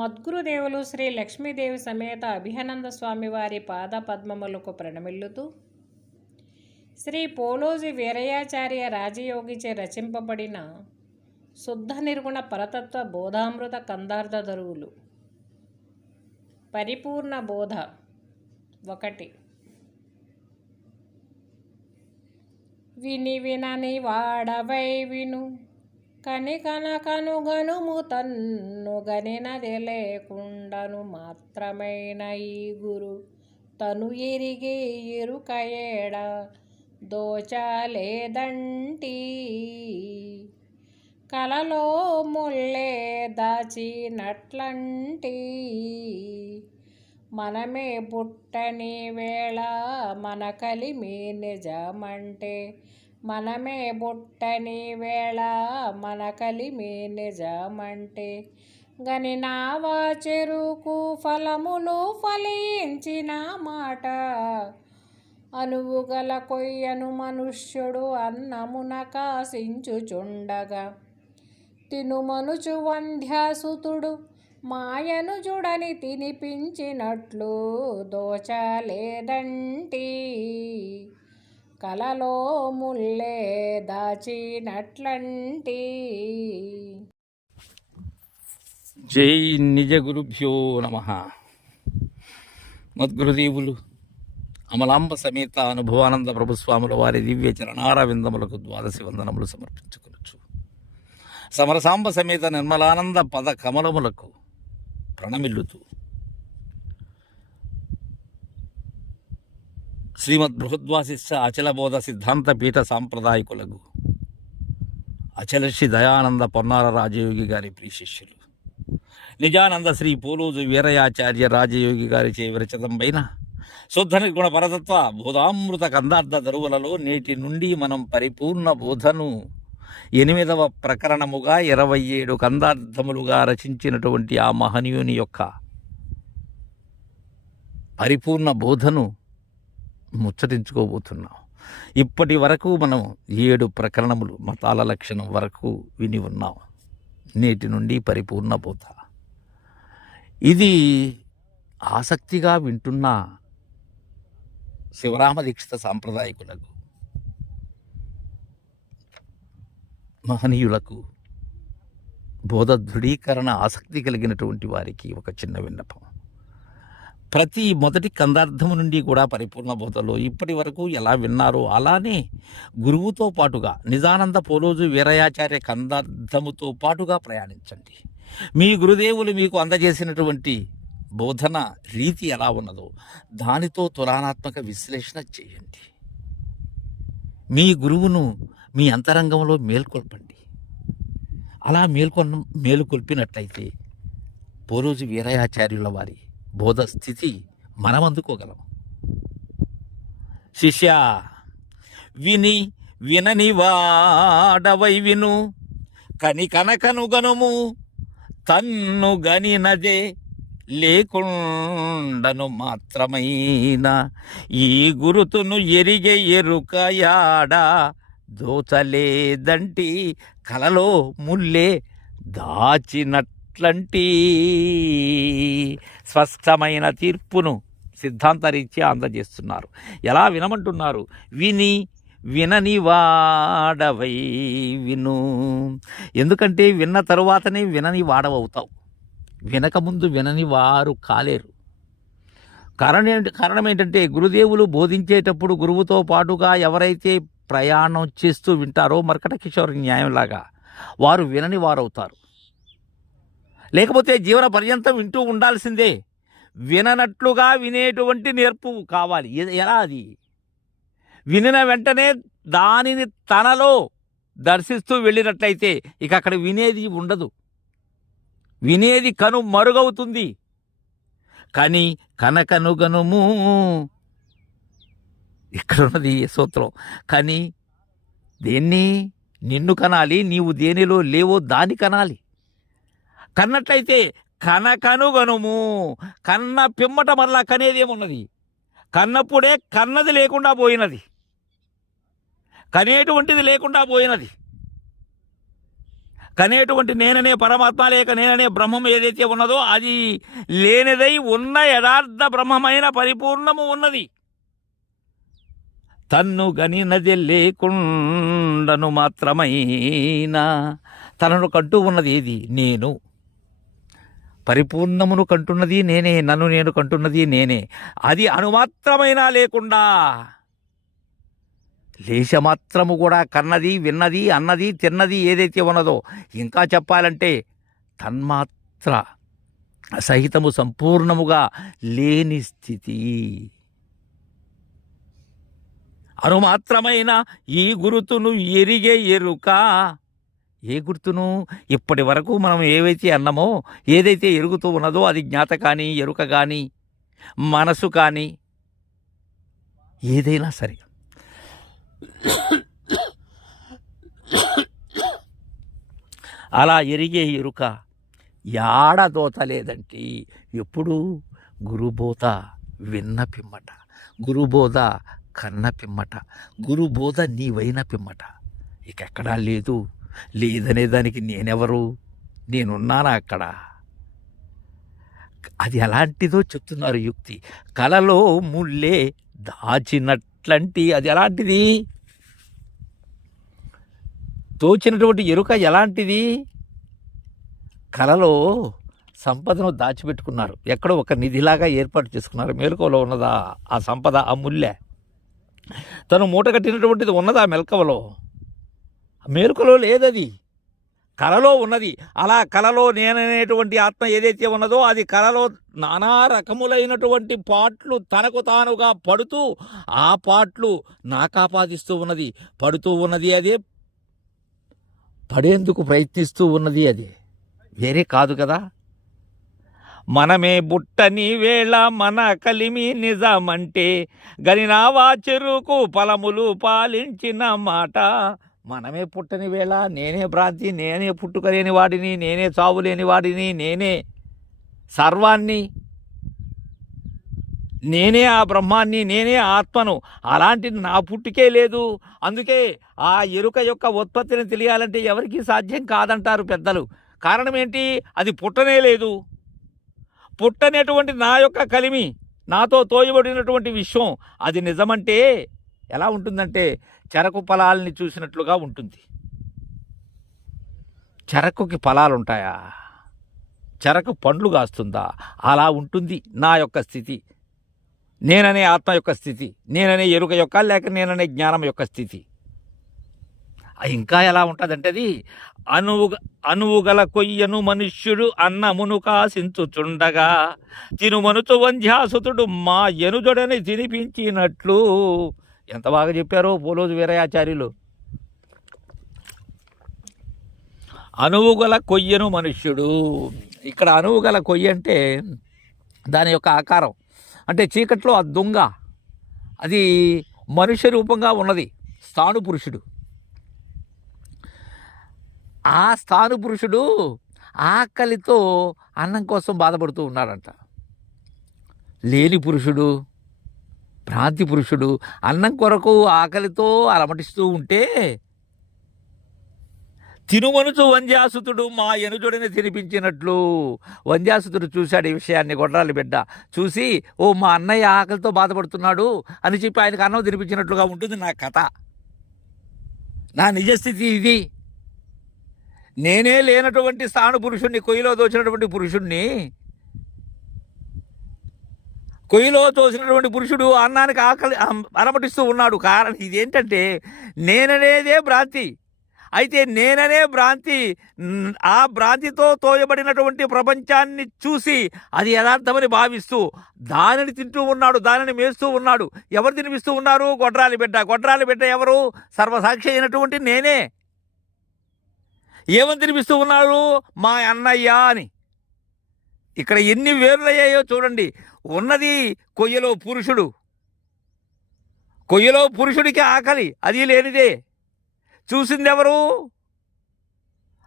మద్గురుదేవులు శ్రీ లక్ష్మీదేవి సమేత అభిహానంద స్వామివారి పాద పద్మములకు ప్రణమిల్లుతూ శ్రీ పోలోజి వీరయాచార్య రాజయోగిచే రచింపబడిన శుద్ధ నిర్గుణ పరతత్వ బోధామృత కందార్థ దరువులు పరిపూర్ణ బోధ 1. విని వినని వాడవై విను కని కనుగనుము తన్ను గనినది లేకుండను మాత్రమైన ఈ గురు తను ఎరిగే ఎరుకయేడ దోచలేదంటి కలలో ముల్లే దాచినట్లంటి మనమే బుట్టని వేళ మన కలిమి నిజమంటే మనమే బుట్టని వేళ మన కలిమి నిజమంటే గని నావా చెరుకు ఫలములు ఫలించిన మాట అనువుగల కొయ్యను మనుష్యుడు అన్నమున కాసించుచుండగా తినుమనుచు వంధ్యాసుతుడు మాయను జుడని తినిపించినట్లు దోచలేదంటి కలలో ముల్లే దాచినట్లంటి. జై నిజ గురుభ్యో నమః. మద్గురుదేవులు అమలాంబ సమేత అనుభవానంద ప్రభుస్వాముల వారి దివ్య చరణారవిందములకు ద్వాదశి వందనములు సమర్పించుకొనొచ్చు. సమరసాంబ సమేత నిర్మలానంద పద కమలములకు ప్రణమిల్లుతూ శ్రీమద్ బృహద్వాసిష్ట అచలబోధ సిద్ధాంత పీఠ సాంప్రదాయకులకు అచలశ్రీ దయానంద పొన్నార రాజయోగి గారి ప్రియ శిష్యులు నిజానంద శ్రీ పోలోజు వీరయాచార్య రాజయోగి గారి చే విరచితంపైన శుద్ధ నిర్గుణ పరతత్వ బోధామృత కందార్థ దరువులలో నేటి నుండి మనం పరిపూర్ణ బోధను 8వ ప్రకరణముగా 27 కందార్థములుగా రచించినటువంటి ఆ మహనీయుని యొక్క పరిపూర్ణ బోధను ముచ్చటించుకోబోతున్నాం. ఇప్పటి వరకు మనం 7 ప్రకరణములు మతాల లక్షణం వరకు విని ఉన్నాం. నేటి నుండి పరిపూర్ణ బోధ. ఇది ఆసక్తిగా వింటున్న శివరామ దీక్షిత సాంప్రదాయకులకు మహనీయులకు బోధ దృఢీకరణ ఆసక్తి కలిగినటువంటి వారికి ఒక చిన్న విన్నపం. ప్రతి మొదటి కందార్థము నుండి కూడా పరిపూర్ణ బోధలో ఇప్పటి వరకు ఎలా విన్నారో అలానే గురువుతో పాటుగా నిజానంద పోలోజు వీరయాచార్య కందార్థముతో పాటుగా ప్రయాణించండి. మీ గురుదేవులు మీకు అందజేసినటువంటి బోధన రీతి ఎలా ఉన్నదో దానితో తులనాత్మక విశ్లేషణ చేయండి. మీ గురువును మీ అంతరంగంలో మేల్కొల్పండి. అలా మేలుకొల్పినట్లయితే పోలోజు వీరయాచార్యుల వారి బోధ స్థితి మనం అందుకోగలం. శిష్య విని వినని వాడవై విను కని కనుగనుము తన్ను గనినదే లేకుండను మాత్రమైన ఈ గురుతును ఎరిగే ఎరుకయాడా దోచలేదంటి కలలో ముల్లే దాచినట్లంటి స్పష్టమైన తీర్పును సిద్ధాంతరీత్యా అందజేస్తున్నారు. ఎలా వినమంటున్నారు? విని వినని వాడవై విను. ఎందుకంటే విన్న తరువాతనే వినని వాడవవుతావు. వినకముందు వినని వారు కాలేరు. కారణం ఏంటంటే గురుదేవులు బోధించేటప్పుడు గురువుతో పాటుగా ఎవరైతే ప్రయాణం చేస్తూ వింటారో మర్కట కిషోర న్యాయంలాగా వారు వినని వారవుతారు. లేకపోతే జీవన పర్యంతం వింటూ ఉండాల్సిందే. విననట్లుగా వినేటువంటి నేర్పు కావాలి. ఎలా అది? వినిన వెంటనే దానిని తనలో దర్శిస్తూ వెళ్ళినట్లయితే ఇక అక్కడ వినేది ఉండదు. వినేది కను మరుగవుతుంది. కానీ కనుగనుము ఇక్కడ ఉన్నది సూత్రం. కానీ దేన్ని? నిన్ను కనాలి. నీవు దేనిలో లేవో దాన్ని కనాలి. కన్నట్లయితే కనుగనుము. కన్న పిమ్మట మరలా కనేదేమున్నది? కన్నప్పుడే కన్నది లేకుండా పోయినది, కనేటువంటిది లేకుండా పోయినది. కనేటువంటి నేననే పరమాత్మ లేక నేననే బ్రహ్మం ఏదైతే ఉన్నదో అది లేనిదై ఉన్న యథార్థ బ్రహ్మమైన పరిపూర్ణము ఉన్నది. తన్ను గనినది లేకుండను మాత్రమైనా తనను కంటూ ఉన్నది ఏది? నేను. పరిపూర్ణమును కంటున్నది నేనే, నన్ను నేను కంటున్నది నేనే. అది అణుమాత్రమైనా లేకుండా లేశమాత్రము కూడా కన్నది, విన్నది, అన్నది, తిన్నది ఏదైతే ఉన్నదో, ఇంకా చెప్పాలంటే తన్మాత్ర సహితము సంపూర్ణముగా లేని స్థితి. అణుమాత్రమైన ఈ గురుతును ఎరిగే ఎరుక. ఏ గుర్తును? ఇప్పటి వరకు మనం ఏవైతే అన్నామో, ఏదైతే ఎరుగుతూ ఉన్నదో అది జ్ఞాత కానీ, ఎరుక కానీ, మనసు కానీ, ఏదైనా సరే అలా ఎరిగే ఎరుక యాడదోతలేదంటే ఎప్పుడు గురుబోధ విన్న పిమ్మట, గురుబోధ కన్న పిమ్మట, గురుబోధ నీవైన పిమ్మట. ఇకెక్కడా లేదు. లేదనే దానికి నేనెవరు? నేనున్నానా అక్కడ? అది ఎలాంటిదో చెప్తున్నారు యుక్తి. కలలో ముళ్ళే దాచినట్లంటి అది ఎలాంటిది? తోచినటువంటి ఎరుక ఎలాంటిది? కలలో సంపదను దాచిపెట్టుకున్నారు, ఎక్కడో ఒక నిధిలాగా ఏర్పాటు చేసుకున్నారు. మెలకువలో ఉన్నదా ఆ సంపద? ఆ ముల్లె తను మూటగట్టినటువంటిది ఉన్నదా మెలకువలో? మెలకువలో లేదది, కలలో ఉన్నది. అలా కలలో నేననేటువంటి ఆత్మ ఏదైతే ఉన్నదో అది కలలో నానా రకములైనటువంటి పాట్లు తనకు తానుగా పడుతూ ఆ పాట్లు నాకాపాదిస్తూ ఉన్నది, పడుతూ ఉన్నది అదే, పడేందుకు ప్రయత్నిస్తూ ఉన్నది అదే, వేరే కాదు కదా. మనమే బుట్టని వేళ మన కలిమి నిజమంటే గనినావా చెరుకు ఫలములు పాలించిన మాట. మనమే పుట్టని వేళ నేనే భ్రాంతి, నేనే పుట్టుకలేని వాడిని, నేనే చావులేని వాడిని, నేనే సర్వాన్ని, నేనే ఆ బ్రహ్మాన్ని, నేనే ఆత్మను. అలాంటిది నా పుట్టుకే లేదు. అందుకే ఆ ఎరుక యొక్క ఉత్పత్తిని తెలియాలంటే ఎవరికీ సాధ్యం కాదంటారు పెద్దలు. కారణం ఏంటి? అది పుట్టనే లేదు. పుట్టనేటువంటి నా యొక్క కలిమి, నాతో తోయబడినటువంటి విశ్వం అది నిజమంటే ఎలా ఉంటుందంటే చెరకు ఫలాల్ని చూసినట్లుగా ఉంటుంది. చెరకుకి ఫలాలు ఉంటాయా? చెరకు పండ్లు కాస్తుందా? అలా ఉంటుంది నా యొక్క స్థితి, నేననే ఆత్మ యొక్క స్థితి, నేననే ఎరుక యొక్క లేక నేననే జ్ఞానం యొక్క స్థితి. ఇంకా ఎలా ఉంటుందంటే అది అనువుగల కొయ్యను మనుష్యుడు అన్నమును కాసించుచుండగా తినుమనుచు వంధ్యాసుతుడు మా ఎనుజొడని తినిపించినట్లు. ఎంత బాగా చెప్పారో పోలోజు వీరయాచార్యులు. అనువుగల కొయ్యను మనుష్యుడు. ఇక్కడ అనువుగల కొయ్య అంటే దాని యొక్క ఆకారం, అంటే చీకట్లో ఆ దొంగ అది మనుష్య రూపంగా ఉన్నది, స్థాను పురుషుడు. ఆ స్థాను పురుషుడు ఆకలితో అన్నం కోసం బాధపడుతూ ఉన్నాడంట. లేని పురుషుడు, భ్రాంతి పురుషుడు అన్నం కొరకు ఆకలితో అలమటిస్తూ ఉంటే తినుమనుచు వంధ్యాసుతుడు మా ఎనుజుడిని తినిపించినట్లు. వంధ్యాసుతుడు చూశాడు ఈ విషయాన్ని, గొడ్రాలి బిడ్డ చూసి, ఓ మా అన్నయ్య ఆకలితో బాధపడుతున్నాడు అని చెప్పి ఆయనకు అన్నం తినిపించినట్లుగా ఉంటుంది నా కథ. నా నిజస్థితి ఇది. నేనే లేనటువంటి స్థాను పురుషుణ్ణి, కొయ్యిలో దోచినటువంటి పురుషుణ్ణి. కొయ్యిలో తోసినటువంటి పురుషుడు అన్నానికి ఆకలి అలమటిస్తూ ఉన్నాడు. కారణం ఇదేంటంటే నేననేదే భ్రాంతి. అయితే నేననే భ్రాంతి, ఆ భ్రాంతితో తోయబడినటువంటి ప్రపంచాన్ని చూసి అది యథార్థమని భావిస్తూ దానిని తింటూ ఉన్నాడు, దానిని మేస్తూ ఉన్నాడు. ఎవరు తినిపిస్తూ ఉన్నారు? గొడ్రాలి బిడ్డ. గొడ్రాలి బిడ్డ ఎవరు? సర్వసాక్షి అయినటువంటి నేనే. ఏమని తినిపిస్తూ ఉన్నారు? మా అన్నయ్య అని. ఇక్కడ ఎన్ని వేరులయ్యాయో చూడండి. ఉన్నది కొయ్యలో పురుషుడు, కొయ్యలో పురుషుడికి ఆకలి అది లేనిదే. చూసింది ఎవరు?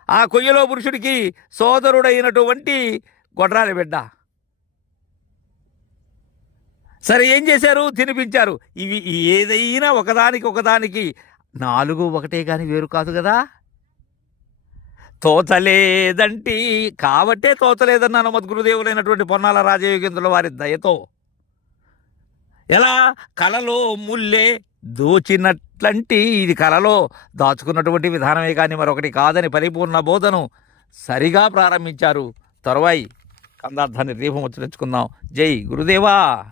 ఆ కొయ్యలో పురుషుడికి సోదరుడైనటువంటి గొడ్రాలి బిడ్డ. సరే ఏం చేశారు? తినిపించారు. ఇవి ఏదైనా ఒకదానికి ఒకదానికి నాలుగు ఒకటే కానీ వేరు కాదు కదా. తోచలేదంటి కాబట్టే తోచలేదన్నాను మద్గురుదేవులైనటువంటి పొన్నాల రాజయోగేంద్రుల వారి దయతో. ఎలా కలలో ముల్లే దోచినట్లంటి ఇది కలలో దాచుకున్నటువంటి విధానమే కానీ మరొకటి కాదని పరిపూర్ణ బోధను సరిగా ప్రారంభించారు. తరువాయి కందార్థాన్ని రేపు ముచ్చరించుకుందాం. జై గురుదేవా.